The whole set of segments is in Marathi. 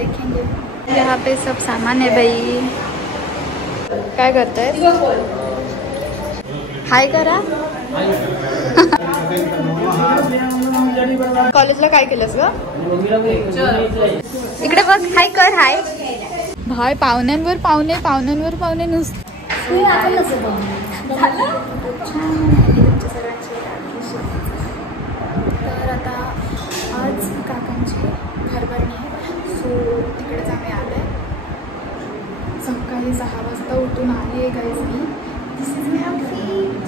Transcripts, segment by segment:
देखेंगे। यहाँ पे सब सामान है भाई। काय करताय? हाय करा। कॉलेजला काय केलंस ग? इकडे बघ, हाय कर, हाय भाई। पाहुण्यांवर पाहुणे नुसते। तर आता आज काकांची घरभरणी आहे, सो तिकडेच आम्ही आले। सकाळी 6 वाजता उठून आले गाईज मी। This is my outfit.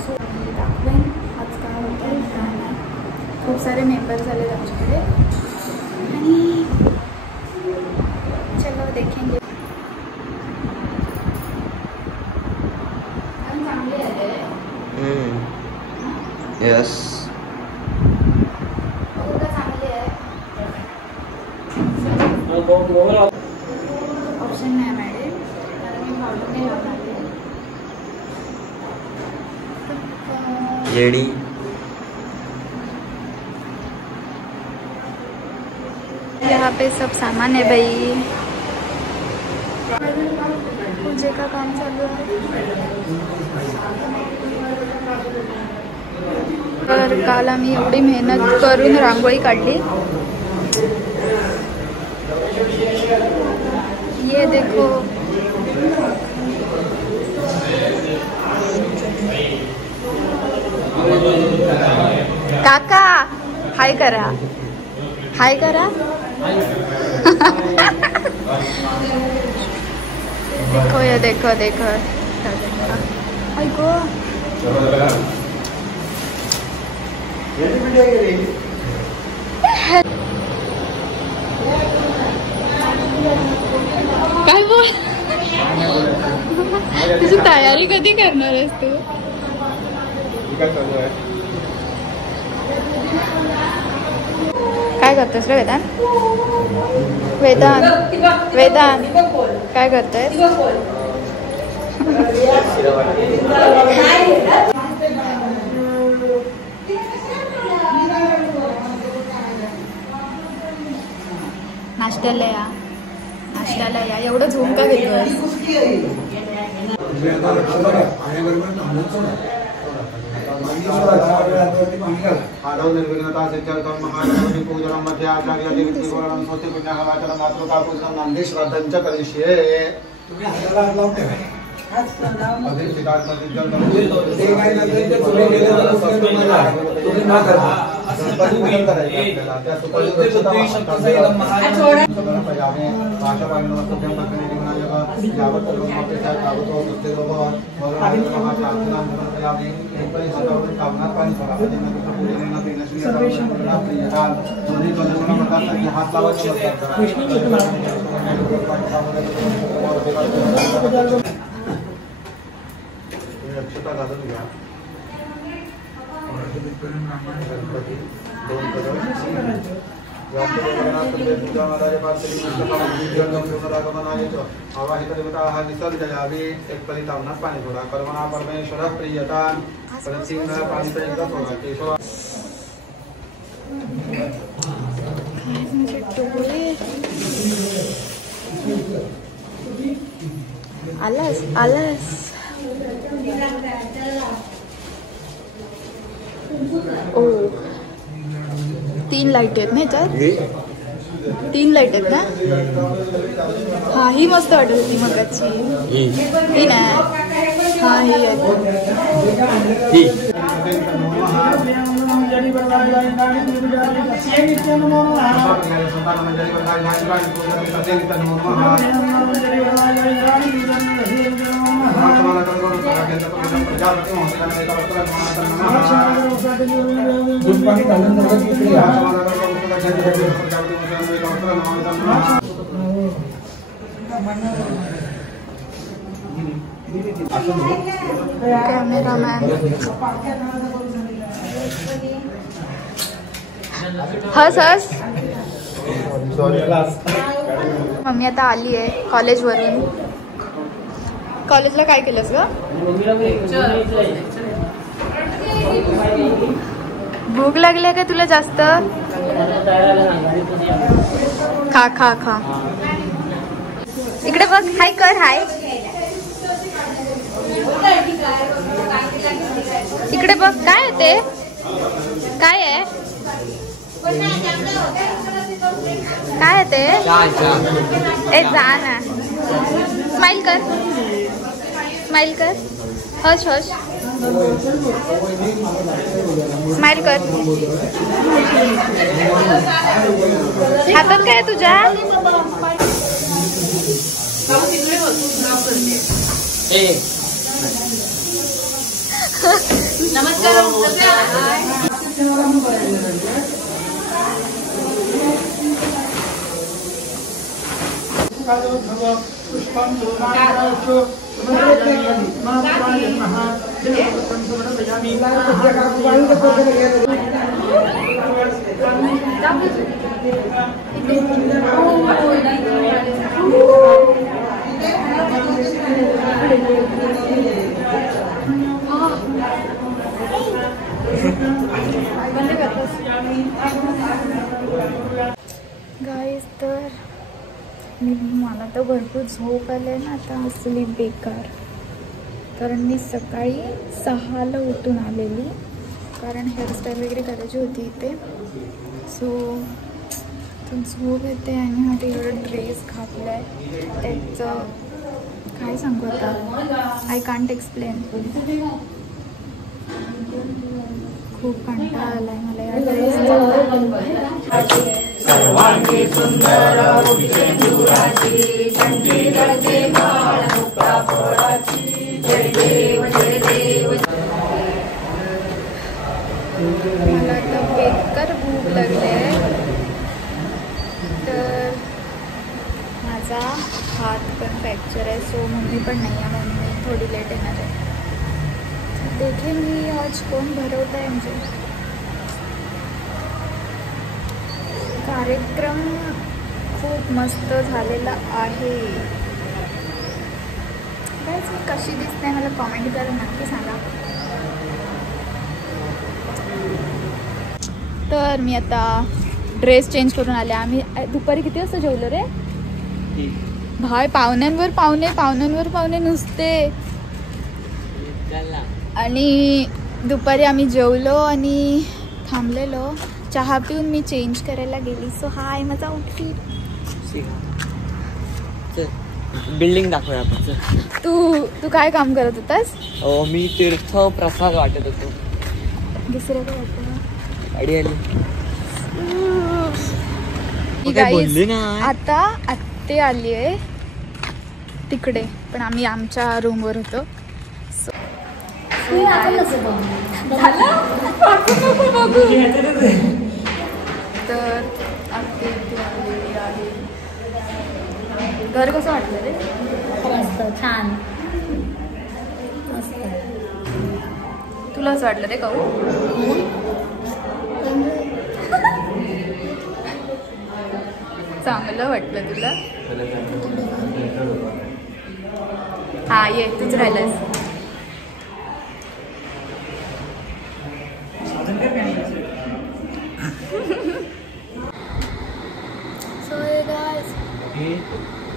So मी दाखवेन आज काय होतं काय नाही। खूप सारे मेंबर झाले आमच्याकडे आणि चलो देखेंगे। चांगले आहे। यस ऑप्शन नाही मॅडम, कारण मी प्रॉब्लेम नाही होणार लेडी। यहाँ पे सब सामान है भाई। पूजे का काम चालू है। तर काल आम्ही एवढी मेहनत करून रांगोळी काढली। ये देखो, काका हाय करा, हाय करा। देखो ये देखो देखो, काय बोल। तुझी तयारी कधी करणार आहेस तू? काय करतेस रे वेदांत? वेदांत काय करतेस? नाश्त्याला या, एवढं झूम का घेतोय? आदौ निर्विघ्नता सिद्ध्यर्थं महागणपति पूजनं मध्ये आचार्य देवतीवरणं स्वस्ति पुण्यकामाचरणं मातृका पूजनं नामदे श्राद्धं च करिष्ये। तुम्ही हाताला लावते काय? अभी सिद्धार्थ सिद्ध्यर्थं ते काय नंतर ते तुम्ही गेले तर तुम्ही ना करा असं पूजन करायचं आपल्याला। त्या सुपरिचित शब्दासहित महागणपती पयामे भाषापायनमस्तभ्यं पत्नीनिघ्नायक यावत् सर्वमाप्यस्य तावतो मुक्तिर्भवः भगवान् महाशास्त्रनां पयामे एकपरि सदावृत्त कामना पाणी सोडावं। पूजनेन प्रियश्री सर्वेषां प्रियतां दोन्ही दोन्ही हात लावत अक्षता घालून घ्या। गणपती दोन आवाहित देवता विसर्जयावे। एक परितामना पाणी सोडा। कर्मणा परमेश्वर प्रियतां प्रतिग्न पाणी एकदा सोडा। केशव आलस ओ 3 लाईट आहेत ना याच्यात? 3 लाईट आहेत ना? हा, ही मस्त वाटत होती मगाची। ही नाही, हा ही आहे। कॅमेरामॅन हस हस। मम्मी आता आली आहे कॉलेजवरून। कॉलेजला काय केलंस ग? भूक लागली का तुला जास्त? खा खा खा. इकडे बघ. हाय कर. हाय. इकडे बघ. काय आहे ते? काय आहे? काय आहे ते? ए जा ना. स्माइल कर. स्माइल कर. Hush hush. स्माइल कर. हातात काय आहे तुझ्या? नमस्कार. गाईस, तर मला तर भरपूर झोप आले ना आता. असली बेकार. कारण मी सकाळी 6ला उठून आलेली, कारण हेअरस्टाईल वगैरे करायची होती इथे. सो झोप येते आणि हा एवढा ड्रेस घातला आहे त्याचं काय सांगू आता. I can't explain. खूप कंटाळा आलाय मला या ड्रेसचा. सर्वांगी सुंदर मला आता बेकार भूक लागले. तर माझा हात पण फ्रॅक्चर आहे. सो मम्मी पण नाही आहे. मम्मी थोडी लेट येणार आहे. देखेंगी आज कोण भरवत आहे. म्हणजे कार्यक्रम खूप मस्त झालेला आहे. गाईस, मी कशी दिसते मला कॉमेंट करून नक्की सांगा. तर मी आता ड्रेस चेंज करून आले. आम्ही दुपारी किती वाजता जेवलो रे भाई? पाहुण्यांवर नुसते. आणि दुपारी आम्ही जेवलो आणि थांबलेलो. चहा पिऊन मी चेंज करायला गेली. सो हा आहे माझा आउटफिट. बिल्डिंग दाखवूया आपण. तू काय काम करत होतास? मी तीर्थ प्रसाद वाटत होतो. दुसरं काय वाटतं? गाडी आली. आता आत्ते आली आहे तिकडे, पण आम्ही आमच्या रूमवर होतो. तर आत्ते आलेली आहे. घर कसं वाटलं रे? मस्त, छान, मस्त. तुला असं वाटलं रे काऊ? चांगलं वाटलं तुला? हा ये, तूच राहिलंस.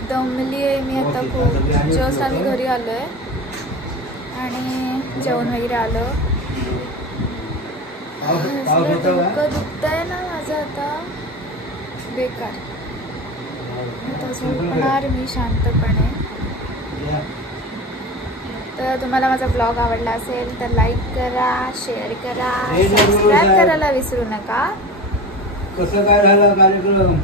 दमली आहे मी आता खूप. जस्ट आम्ही घरी आलो आहे आणि जेवण वगैरे आलं. डोकं दुखत आहे ना माझं आता बेकार. आता झोपणार मी शांतपणे. तर तुम्हाला माझा ब्लॉग आवडला असेल तर लाईक करा, शेअर करा, सबस्क्राईब करायला विसरू नका. कसं काय झालं कार्यक्रम?